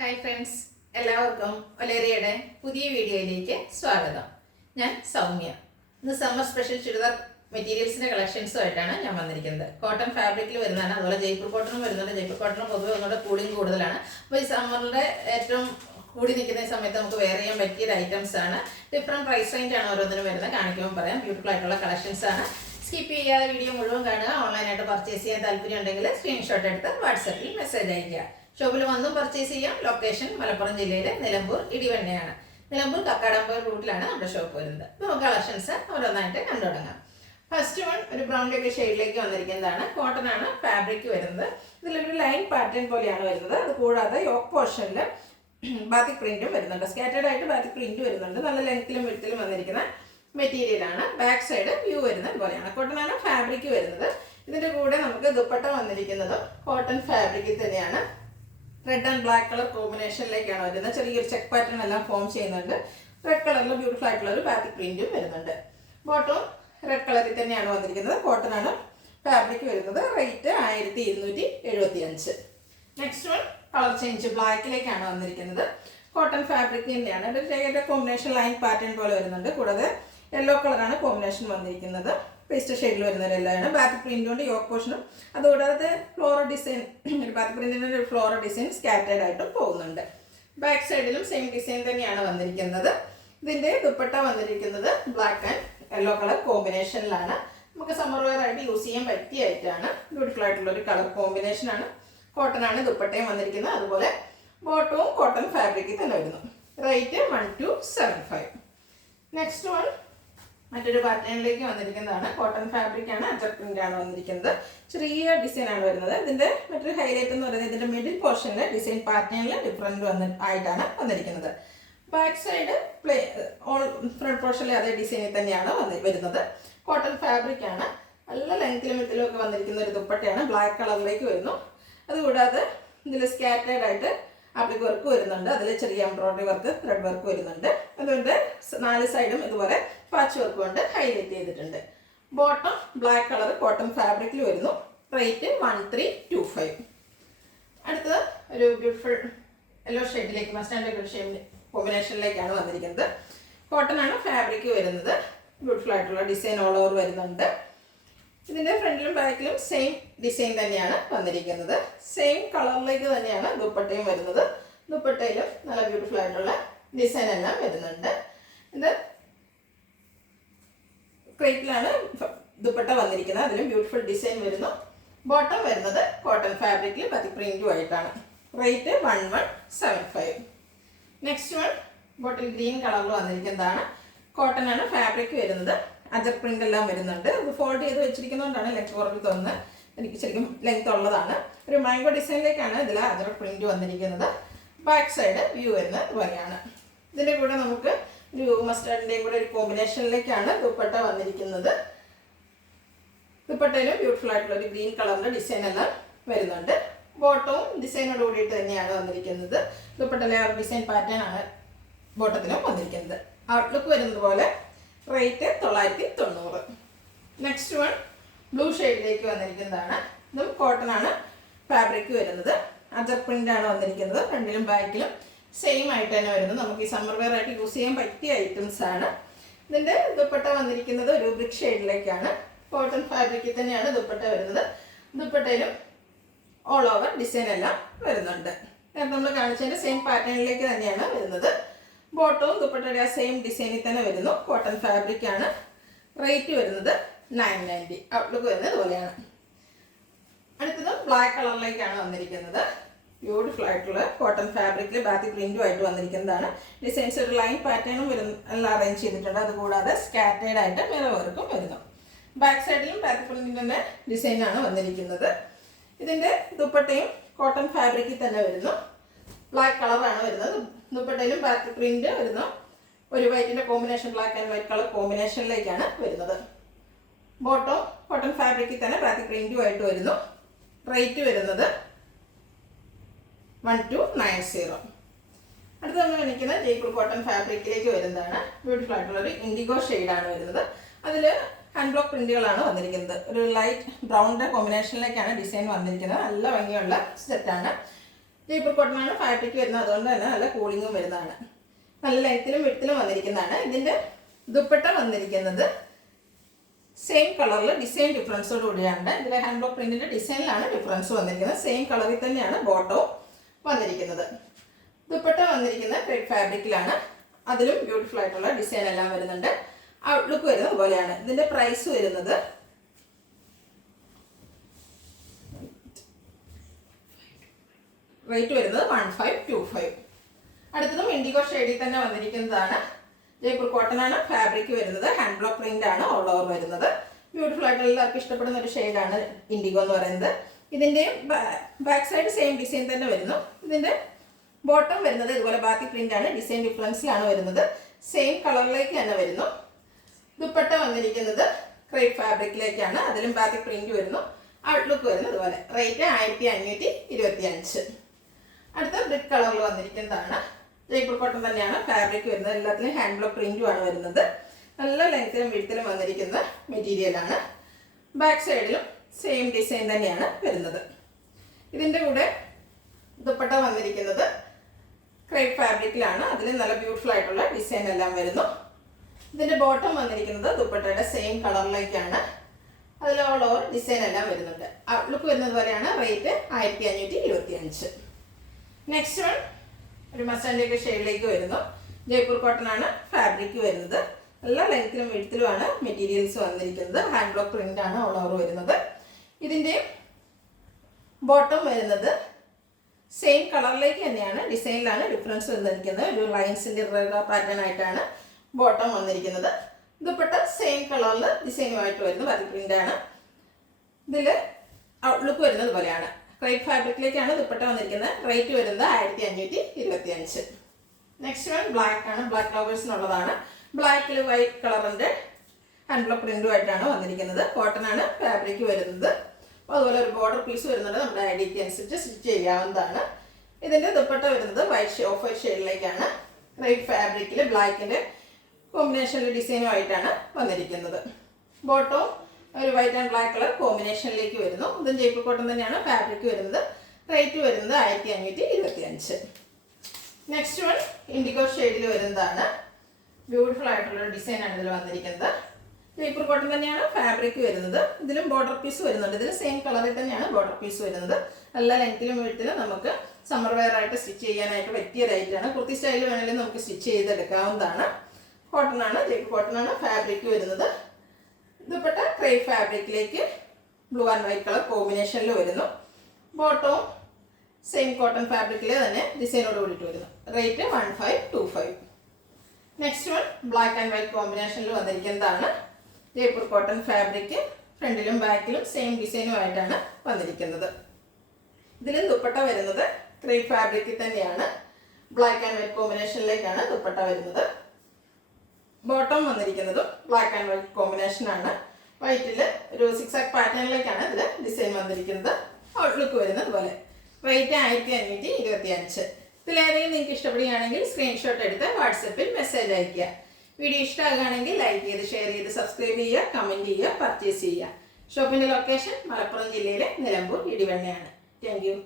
Hi friends, എല്ലാവർക്കും ഒലേറിയയുടെ പുതിയ വീഡിയോയിലേക്ക് സ്വാഗതം. ഞാൻ സൗമ്യ. ഇന്ന് സമ്മർ സ്പെഷ്യൽ ചുരിദാർ മെറ്റീരിയൽസിൻ്റെ കളക്ഷൻസുമായിട്ടാണ് ഞാൻ വന്നിരിക്കുന്നത്. കോട്ടൺ ഫാബ്രിക്കിൽ വരുന്നതാണ്, അതുപോലെ ജയ്പൂർ കോട്ടണും വരുന്നുണ്ട്. ജയ്പൂർ കോട്ടൺ പൊതുവെ ഒന്നുകൂടെ കൂളിംഗ് കൂടുതലാണ്. അപ്പോൾ ഈ സമ്മറിൻ്റെ ഏറ്റവും കൂടി നിൽക്കുന്ന സമയത്ത് നമുക്ക് വെയർ ചെയ്യാൻ പറ്റിയ ഐറ്റംസ് ആണ്. ഡിഫറെൻറ്റ് പ്രൈസ് റേഞ്ചാണ് ഓരോന്നിനും വരുന്നത്. കാണിക്കുമ്പോൾ പറയാം. ബ്യൂട്ടിഫുൾ ആയിട്ടുള്ള കളക്ഷൻസ് ആണ്. സ്കിപ്പ് ചെയ്യാതെ വീഡിയോ മുഴുവൻ കാണുക. ഓൺലൈനായിട്ട് പർച്ചേസ് ചെയ്യാൻ താല്പര്യം ഉണ്ടെങ്കിൽ സ്ക്രീൻഷോട്ട് എടുത്ത് വാട്സപ്പിൽ മെസ്സേജ് അയയ്ക്കുക. ഷോപ്പിൽ വന്നും പർച്ചേസ് ചെയ്യാം. ലൊക്കേഷൻ മലപ്പുറം ജില്ലയിലെ നിലമ്പൂർ ഇടിവണ്ണയാണ്. നിലമ്പൂർ കക്കാടമ്പൂർ റൂട്ടിലാണ് നമ്മുടെ ഷോപ്പ് വരുന്നത്. നമുക്ക് കളക്ഷൻസ് ഓരോന്നായിട്ട് കണ്ടു തുടങ്ങാം. ഫസ്റ്റ് വൺ ഒരു ബ്രൗൺ കളർ ഷെയ്ഡിലേക്ക് വന്നിരിക്കുന്നതാണ്. കോട്ടൺ ആണ് ഫാബ്രിക് വരുന്നത്. ഇതിലൊരു ലൈൻ പാറ്റേൺ പോലെയാണ് വരുന്നത്. അത് കൂടാതെ യോക്ക് പോർഷനിൽ ബാത്തിക് പ്രിന്റും വരുന്നുണ്ട്. സ്കാറ്റേഡ് ആയിട്ട് ബാത്തിക് പ്രിന്റ് വരുന്നുണ്ട്. നല്ല ലെങ്ത്തിലും വിഡ്ത്തിലും വന്നിരിക്കുന്ന മെറ്റീരിയലാണ്. ബാക്ക് സൈഡ് വ്യൂ വരുന്നത് ഇതുപോലെയാണ്. കോട്ടൺ ആണ് ഫാബ്രിക് വരുന്നത്. ഇതിന്റെ കൂടെ നമുക്ക് ദുപ്പട്ട വന്നിരിക്കുന്നതും കോട്ടൺ ഫാബ്രിക്കിൽ തന്നെയാണ്. റെഡ് ആൻഡ് ബ്ലാക്ക് കളർ കോമ്പിനേഷനിലേക്കാണ് വരുന്നത്. ചെറിയൊരു ചെക്ക് പാറ്റേൺ എല്ലാം ഫോം ചെയ്യുന്നുണ്ട്. റെഡ് കളറിൽ ബ്യൂട്ടിഫുൾ ആയിട്ടുള്ള ഒരു ബാത്തിക് പ്രിന്റും വരുന്നുണ്ട്. ബോട്ടവും റെഡ് കളറിൽ തന്നെയാണ് വന്നിരിക്കുന്നത്. കോട്ടൺ ആണ് ഫാബ്രിക് വരുന്നത്. Rate 1275. Next one colour change ബ്ലാക്കിലേക്കാണ് വന്നിരിക്കുന്നത്. കോട്ടൺ ഫാബ്രിക് തന്നെയാണ്. ഒരു കോമ്പിനേഷൻ ലൈൻ പാറ്റേൺ പോലെ വരുന്നുണ്ട്. കൂടാതെ യെല്ലോ കളറാണ് കോമ്പിനേഷൻ വന്നിരിക്കുന്നത്. പേസ്റ്റ് ഷെയ്ഡിൽ വരുന്നവരെല്ലാം ബാക്ക് പ്രിന്റ് കൊണ്ട് യോക്ക് പോർഷനും അതുകൂടാതെ ഫ്ലോറൽ ഡിസൈൻ, ബാക്ക് പ്രിന്റിൻ്റെ ഒരു ഫ്ലോറൽ ഡിസൈൻ സ്കാറ്റേഡ് ആയിട്ടും പോകുന്നുണ്ട്. ബാക്ക് സൈഡിലും സെയിം ഡിസൈൻ തന്നെയാണ് വന്നിരിക്കുന്നത്. ഇതിൻ്റെ ദുപ്പട്ട വന്നിരിക്കുന്നത് ബ്ലാക്ക് ആൻഡ് യെല്ലോ കളർ കോമ്പിനേഷനിലാണ്. നമുക്ക് സമ്മർ വെയർ ആയിട്ട് യൂസ് ചെയ്യാൻ പറ്റിയ ഐറ്റമാണ്. ബ്യൂട്ടിഫുൾ ആയിട്ടുള്ള ഒരു കളർ കോമ്പിനേഷനാണ്. കോട്ടൺ ആണ് ദുപ്പട്ടയും വന്നിരിക്കുന്നത്. അതുപോലെ ബോട്ടവും കോട്ടൺ ഫാബ്രിക്കിൽ തന്നെ വരുന്നു. റേറ്റ് 1275. നെക്സ്റ്റ് വൺ മറ്റൊരു പാറ്റേണിലേക്ക് വന്നിരിക്കുന്നതാണ്. കോട്ടൺ ഫാബ്രിക് ആണ്. അജർ പ്രിന്റ് ആണ് വന്നിരിക്കുന്നത്. ചെറിയ ഡിസൈൻ ആണ് വരുന്നത്. ഇതിന്റെ മറ്റൊരു ഹൈലൈറ്റ് എന്ന് പറയുന്നത് ഇതിന്റെ മിഡിൽ പോർഷനിൽ ഡിസൈൻ പാറ്റേണിൽ ഡിഫറെന്റ് ആയിട്ടാണ് വന്നിരിക്കുന്നത്. ബാക്ക് സൈഡ് ഫ്രണ്ട് പോർഷനിൽ അതേ ഡിസൈനിൽ തന്നെയാണ് വരുന്നത്. കോട്ടൺ ഫാബ്രിക് ആണ്. നല്ല ലെങ്ത്തിലും വിത്തിലും ഒക്കെ വന്നിരിക്കുന്ന ഒരു ദുപ്പട്ടയാണ്. ബ്ലാക്ക് കളറിലേക്ക് വരുന്നു. അതുകൂടാതെ ഇതിൽ സ്കാറ്റേഡ് ആയിട്ട് ആപ്ലിക് വർക്ക് വരുന്നുണ്ട്. അതിൽ ചെറിയ എംബ്രോയിഡറി വർക്ക്, ത്രെഡ് വർക്ക് വരുന്നുണ്ട്. അതുകൊണ്ട് 4 സൈഡും ഇതുപോലെ പാച്ച് വർക്ക് കൊണ്ട് ഹൈലൈറ്റ് ചെയ്തിട്ടുണ്ട്. ബോട്ടം ബ്ലാക്ക് കളർ കോട്ടൺ ഫാബ്രിക്കിൽ വരുന്നു. റേറ്റ് 1325. അടുത്തത് ഒരു ബ്യൂട്ടിഫുൾ യെല്ലോ ഷെയ്ഡിലേക്ക്, മസ്റ്റാൻഡ് ഷെയ്ഡ് കോമ്പിനേഷനിലേക്കാണ് വന്നിരിക്കുന്നത്. കോട്ടൺ ആണ് ഫാബ്രിക് വരുന്നത്. ബ്യൂട്ടിഫുൾ ആയിട്ടുള്ള ഡിസൈൻ ഓൾ ഓവർ വരുന്നുണ്ട്. ഇതിൻ്റെ ഫ്രണ്ടിലും ബാക്കിലും സെയിം ഡിസൈൻ തന്നെയാണ് വന്നിരിക്കുന്നത്. സെയിം കളറിലേക്ക് തന്നെയാണ് ദുപ്പട്ടയും വരുന്നത്. ദുപ്പട്ടയിലും നല്ല ബ്യൂട്ടിഫുൾ ആയിട്ടുള്ള ഡിസൈൻ എല്ലാം വരുന്നുണ്ട്. ഇത് ക്രേപ്പിലാണ് ദുപ്പട്ട വന്നിരിക്കുന്നത്. അതിലും ബ്യൂട്ടിഫുൾ ഡിസൈൻ വരുന്നു. ബോട്ടം വരുന്നത് കോട്ടൺ ഫാബ്രിക്കിൽ ബാത്തിക് പ്രിന്റും ആയിട്ടാണ്. Rate 1175. Next one bottle green കളറിൽ വന്നിരിക്കുന്നതാണ്. കോട്ടൺ ആണ് ഫാബ്രിക് വരുന്നത്. അജർ പ്രിന്റ് എല്ലാം വരുന്നുണ്ട്. ഇത് ഫോൾഡ് ചെയ്ത് വെച്ചിരിക്കുന്നതുകൊണ്ടാണ് ലെങ്ത് കുറവ് തോന്നുന്നത്. എനിക്ക് ശരിക്കും ലെങ്ത് ഉള്ളതാണ്. ഒരു മാംഗോ ഡിസൈനിലേക്കാണ് ഇതിൽ അജർ പ്രിന്റ് വന്നിരിക്കുന്നത്. ബാക്ക് സൈഡ് വ്യൂ വരുന്നത് ഇതുപോലെയാണ്. ഇതിൻ്റെ കൂടെ നമുക്ക് ഒരു മസ്റ്റാർഡിൻ്റെയും കൂടെ ഒരു കോമ്പിനേഷനിലേക്കാണ് ദുപ്പട്ട വന്നിരിക്കുന്നത്. ദുപ്പട്ടയിലും ബ്യൂട്ടിഫുൾ ആയിട്ടുള്ള ഒരു ഗ്രീൻ കളറിൻ്റെ ഡിസൈൻ എല്ലാം വരുന്നുണ്ട്. ബോട്ടവും ഡിസൈനോട് കൂടിയിട്ട് തന്നെയാണ് വന്നിരിക്കുന്നത്. ദുപ്പട്ടയിലെ ആ ഡിസൈൻ പാറ്റേൺ ആണ് ബോട്ടത്തിലും വന്നിരിക്കുന്നത്. ഔട്ട്ലുക്ക് വരുന്നത് പോലെ. റേറ്റ് 990. നെക്സ്റ്റ് വൺ ബ്ലൂ ഷെയ്ഡിലേക്ക് വന്നിരിക്കുന്നതാണ്. ഇതും കോട്ടൺ ആണ് ഫാബ്രിക് വരുന്നത്. അജർ പ്രിന്റ് ആണ് വന്നിരിക്കുന്നത്. ഫ്രണ്ടിലും ബാക്കിലും സെയിം ആയിട്ട് തന്നെ വരുന്നത്. നമുക്ക് ഈ സമ്മർ വെയർ ആയിട്ട് യൂസ് ചെയ്യാൻ പറ്റിയ ഐറ്റംസ് ആണ്. ഇതിൻ്റെ ദുപ്പട്ട വന്നിരിക്കുന്നത് ഒരു ബ്രിക്ക് ഷെയ്ഡിലേക്കാണ്. കോട്ടൺ ഫാബ്രിക്കിൽ തന്നെയാണ് ദുപ്പട്ട വരുന്നത്. ദുപ്പട്ടയിലും ഓൾ ഓവർ ഡിസൈൻ എല്ലാം വരുന്നുണ്ട്. നമ്മൾ കാണിച്ചതിൻ്റെ സെയിം പാറ്റേണിലേക്ക് തന്നെയാണ് വരുന്നത്. ബോട്ടവും ദുപ്പട്ടയുടെ ആ സെയിം ഡിസൈനിൽ തന്നെ വരുന്നു. കോട്ടൺ ഫാബ്രിക് ആണ്. റേറ്റ് വരുന്നത് 990. ഔട്ട്ലുക്ക് വരുന്നത് ഇതുപോലെയാണ്. അടുത്തത് ബ്ലാക്ക് കളറിലേക്കാണ് വന്നിരിക്കുന്നത്. ബ്യൂട്ടിഫുൾ ആയിട്ടുള്ള കോട്ടൺ ഫാബ്രിക്കിൽ ബാത്തിക് പ്രിന്റും ആയിട്ട് വന്നിരിക്കുന്നതാണ്. ഡിസൈൻസ് ഒരു ലൈൻ പാറ്റേണും എല്ലാം അറേഞ്ച് ചെയ്തിട്ടുണ്ട്. അതുകൂടാതെ സ്കാറ്റേഡ് ആയിട്ട് മിറർ വർക്കും വരുന്നു. ബാക്ക് സൈഡിലും ബാത്തിക് പ്രിന്റിൻ്റെ ഡിസൈനാണ് വന്നിരിക്കുന്നത്. ഇതിൻ്റെ ദുപ്പട്ടയും കോട്ടൺ ഫാബ്രിക്കിൽ തന്നെ വരുന്നു. ബ്ലാക്ക് കളറാണ് വരുന്നത്. ദുപ്പട്ടയിലും ബാക്ക് പ്രിന്റ് വരുന്നു. ഒരു വൈറ്റിൻ്റെ combination, black and white colour കോമ്പിനേഷനിലേക്കാണ് വരുന്നത്. ബോട്ടം കോട്ടൺ ഫാബ്രിക്കിൽ തന്നെ ബാത്തിക് പ്രിന്റും ആയിട്ട് വരുന്നു. റേറ്റ് വരുന്നത് 1290. അടുത്ത് നമ്മൾ കാണിക്കുന്നത് ജയ്പൂർ കോട്ടൺ ഫാബ്രിക്കിലേക്ക് വരുന്നതാണ്. ബ്യൂട്ടിഫുൾ ആയിട്ടുള്ള ഒരു ഇൻഡിഗോ ഷെയ്ഡാണ് വരുന്നത്. അതിൽ ഹാൻഡ് ബ്ലോക്ക് പ്രിന്റുകളാണ് വന്നിരിക്കുന്നത്. ഒരു ലൈറ്റ് ബ്രൗണിൻ്റെ കോമ്പിനേഷനിലേക്കാണ് ഡിസൈൻ വന്നിരിക്കുന്നത്. നല്ല ഭംഗിയുള്ള സെറ്റാണ്. ജയ്പൂർ കോട്ടൺ ആണ് ഫാബ്രിക് വരുന്നത്, അതുകൊണ്ട് തന്നെ നല്ല കൂളിങ്ങും വരുന്നതാണ്. നല്ല ലെങ്ത്തിലും വിഡ്ത്തിലും വന്നിരിക്കുന്നതാണ്. ഇതിൻ്റെ ദുപ്പട്ട വന്നിരിക്കുന്നത് സെയിം കളറിൽ ഡിസൈൻ ഡിഫറൻസോട് കൂടിയാണ്. ഇതിലെ ഹാൻഡ് ബ്ലോക്ക് പ്രിന്റിന്റെ ഡിസൈനിലാണ് ഡിഫറൻസ് വന്നിരിക്കുന്നത്. സെയിം കളറിൽ തന്നെയാണ് ബോട്ടവും വന്നിരിക്കുന്നത്. ദുപ്പട്ട വന്നിരിക്കുന്നത് ക്രേപ്പ് ഫാബ്രിക്കിലാണ്. അതിലും ബ്യൂട്ടിഫുൾ ആയിട്ടുള്ള ഡിസൈൻ എല്ലാം വരുന്നുണ്ട്. ഔട്ട്ലുക്ക് വരുന്നത് അതുപോലെയാണ്. ഇതിന്റെ പ്രൈസ് വരുന്നത് റേറ്റ് വരുന്നത് 1525. അടുത്തതും ഇൻഡിഗോ ഷെയ്ഡിൽ തന്നെ വന്നിരിക്കുന്നതാണ്. ജയ്പൂർ കോട്ടൺ ആണ് ഫാബ്രിക് വരുന്നത്. ഹാൻഡ് ബ്ലോക്ക് പ്രിന്റ് ആണ് ഓൾ ഓവർ വരുന്നത്. ബ്യൂട്ടിഫുൾ ആയിട്ട് എല്ലാവർക്കും ഇഷ്ടപ്പെടുന്ന ഒരു ഷെയ്ഡാണ് ഇൻഡിഗോ എന്ന് പറയുന്നത്. ഇതിൻ്റെയും ബാക്ക് സൈഡ് സെയിം ഡിസൈൻ തന്നെ വരുന്നു. ഇതിൻ്റെ ബോട്ടം വരുന്നത് ഇതുപോലെ ബാത്തി പ്രിന്റ് ആണ്, ഡിസൈൻ ഡിഫറൻസിലാണ് വരുന്നത്. സെയിം കളറിലേക്ക് തന്നെ വരുന്നു. ദുപ്പട്ട വന്നിരിക്കുന്നത് ക്രേപ്പ് ഫാബ്രിക്കിലേക്കാണ്, അതിലും ബാത്തി പ്രിന്റ് വരുന്നു. ഔട്ട്ലുക്ക് വരുന്നത് അതുപോലെ. റേറ്റ് 1525. അടുത്ത ബ്രിക്ക് കളറിൽ വന്നിരിക്കുന്നതാണ്. ജയ്പൂർ കോട്ടൺ തന്നെയാണ് ഫാബ്രിക് വരുന്നത്. എല്ലാത്തിലും ഹാൻഡ് ബ്ലോക്ക് പ്രിന്റും ആണ് വരുന്നത്. നല്ല ലെങ്ത്തിലും വിഡ്ത്തിലും വന്നിരിക്കുന്ന മെറ്റീരിയലാണ്. ബാക്ക് സൈഡിലും സെയിം ഡിസൈൻ തന്നെയാണ് വരുന്നത്. ഇതിൻ്റെ കൂടെ ദുപ്പട്ട വന്നിരിക്കുന്നത് ക്രേപ്പ് ഫാബ്രിക്കിലാണ്. അതിൽ നല്ല ബ്യൂട്ടിഫുൾ ആയിട്ടുള്ള ഡിസൈൻ എല്ലാം വരുന്നു. ഇതിൻ്റെ ബോട്ടം വന്നിരിക്കുന്നത് ദുപ്പട്ടയുടെ സെയിം കളറിലേക്കാണ്. അതിൽ ഓൾ ഓവർ ഡിസൈൻ എല്ലാം വരുന്നുണ്ട്. ഔട്ട്ലുക്ക് വരുന്നത് പോലെയാണ്. റേറ്റ് 1525. നെക്സ്റ്റ് വൺ ഒരു മസ്റ്റാൻഡിയൊക്കെ ഷെയ്ഡിലേക്ക് വരുന്നു. ജയ്പൂർ കോട്ടൺ ആണ് ഫാബ്രിക് വരുന്നത്. എല്ലാ ലെങ്ത്തിലും വിഡ്ത്തിലുമാണ് മെറ്റീരിയൽസ് വന്നിരിക്കുന്നത്. ഹാൻഡ് ബ്ലോക്ക് പ്രിന്റ് ആണ് ഓൾ ഓവർ വരുന്നത്. ഇതിൻ്റെ ബോട്ടം വരുന്നത് സെയിം കളറിലേക്ക് തന്നെയാണ്, ഡിസൈനിലാണ് ഡിഫറൻസ് വന്നിരിക്കുന്നത്. ഒരു ലൈൻസിൻ്റെ പാറ്റേൺ ആയിട്ടാണ് ബോട്ടം വന്നിരിക്കുന്നത്. ദുപ്പട്ട സെയിം കളറിൽ ഡിസൈനുമായിട്ട് വരുന്ന ബാത്തി പ്രിന്റ് ആണ്. ഇതിൽ ഔട്ട്ലുക്ക് വരുന്നത് പോലെയാണ്. ക്രേപ്പ് ഫാബ്രിക്കിലേക്കാണ് ദുപ്പട്ട വന്നിരിക്കുന്നത്. റേറ്റ് വരുന്നത് 1525. നെക്സ്റ്റ് വൺ ബ്ലാക്ക് ആണ്. ബ്ലാക്ക് ലവേഴ്സിനുള്ളതാണ്. ബ്ലാക്കിൽ വൈറ്റ് കളറിൻ്റെ ഹാൻഡ് ബ്ലോക്ക് പ്രിന്റുമായിട്ടാണ് വന്നിരിക്കുന്നത്. കോട്ടൺ ആണ് ഫാബ്രിക് വരുന്നത്. അതുപോലെ ഒരു ബോർഡർ പീസ് വരുന്നുണ്ട്. നമ്മുടെ ഐഡിയക്ക് അനുസരിച്ച് സ്റ്റിച്ച് ചെയ്യാവുന്നതാണ്. ഇതിൻ്റെ ദുപ്പട്ട വരുന്നത് ഓഫ് വൈറ്റ് ഷെയ്ഡിലേക്കാണ്. ക്രേപ്പ് ഫാബ്രിക്കിൽ ബ്ലാക്കിൻ്റെ കോമ്പിനേഷനിൽ ഡിസൈനുമായിട്ടാണ് വന്നിരിക്കുന്നത്. ബോട്ടവും ഒരു വൈറ്റ് ആൻഡ് ബ്ലാക്ക് കളർ കോമ്പിനേഷനിലേക്ക് വരുന്നു. ഇതും ജയ്പൂർ കോട്ടൺ തന്നെയാണ് ഫാബ്രിക് വരുന്നത്. റേറ്റ് വരുന്നത് 1525. നെക്സ്റ്റ് വൺ ഇൻഡിഗോ ഷെയ്ഡിൽ വരുന്നതാണ്. ബ്യൂട്ടിഫുൾ ആയിട്ടുള്ള ഡിസൈനാണ് ഇതിൽ വന്നിരിക്കുന്നത്. ജയ്പൂർ കോട്ടൺ തന്നെയാണ് ഫാബ്രിക് വരുന്നത്. ഇതിലും ബോർഡർ പീസ് വരുന്നുണ്ട്. ഇതിൽ സെയിം കളറിൽ തന്നെയാണ് ബോർഡർ പീസ് വരുന്നത്. നല്ല ലെങ്ത്തിലും വിഡ്ത്തിലും നമുക്ക് സമ്മർ വെയർ ആയിട്ട് സ്റ്റിച്ച് ചെയ്യാനായിട്ട് പറ്റിയ റേറ്റാണ്. കുർത്തി സ്റ്റൈൽ വേണമെങ്കിലും നമുക്ക് സ്റ്റിച്ച് ചെയ്തെടുക്കാവുന്നതാണ്. കോട്ടൺ ആണ്, ജയ്പൂർ കോട്ടൺ ആണ് ഫാബ്രിക് വരുന്നത്. ദുപ്പട്ട ക്രേപ്പ് ഫാബ്രിക്കിലേക്ക് ബ്ലൂ ആൻഡ് വൈറ്റ് കളർ കോമ്പിനേഷനിൽ വരുന്നു. ബോട്ടവും സെയിം കോട്ടൺ ഫാബ്രിക്കിൽ തന്നെ ഡിസൈനോട് കൂടിയിട്ട് വരുന്നു. Rate 1525. Next one black and white കോമ്പിനേഷനിൽ വന്നിരിക്കുന്നതാണ്. ജയ്പൂർ കോട്ടൺ ഫാബ്രിക് ഫ്രണ്ടിലും ബാക്കിലും സെയിം ഡിസൈനുമായിട്ടാണ് വന്നിരിക്കുന്നത്. ഇതിലും ദുപ്പട്ട വരുന്നത് ക്രേപ്പ് ഫാബ്രിക്കിൽ തന്നെയാണ്. ബ്ലാക്ക് ആൻഡ് വൈറ്റ് കോമ്പിനേഷനിലേക്കാണ് ദുപ്പട്ട വരുന്നത്. ബോട്ടം വന്നിരിക്കുന്നതും ബ്ലാക്ക് ആൻഡ് വൈറ്റ് കോമ്പിനേഷനാണ്. വൈറ്റിൽ ഒരു സിക്സാക് പാറ്റേണിലേക്കാണ് ഇതിൽ ഡിസൈൻ വന്നിരിക്കുന്നത്. ഔട്ട്ലുക്ക് വരുന്നത് പോലെ. റേറ്റ് 1525. ഇതിലേതെങ്കിലും നിങ്ങൾക്ക് ഇഷ്ടപ്പെടുകയാണെങ്കിൽ സ്ക്രീൻഷോട്ട് എടുത്ത് വാട്സപ്പിൽ മെസ്സേജ് അയയ്ക്കുക. വീഡിയോ ഇഷ്ടമാകുകയാണെങ്കിൽ ലൈക്ക് ചെയ്ത് ഷെയർ ചെയ്ത് സബ്സ്ക്രൈബ് ചെയ്യുക, കമൻറ്റ് ചെയ്യുക, പർച്ചേസ് ചെയ്യുക. ഷോപ്പിൻ്റെ ലൊക്കേഷൻ മലപ്പുറം ജില്ലയിലെ നിലമ്പൂർ ഇടിവണ്ണയാണ്. Thank you.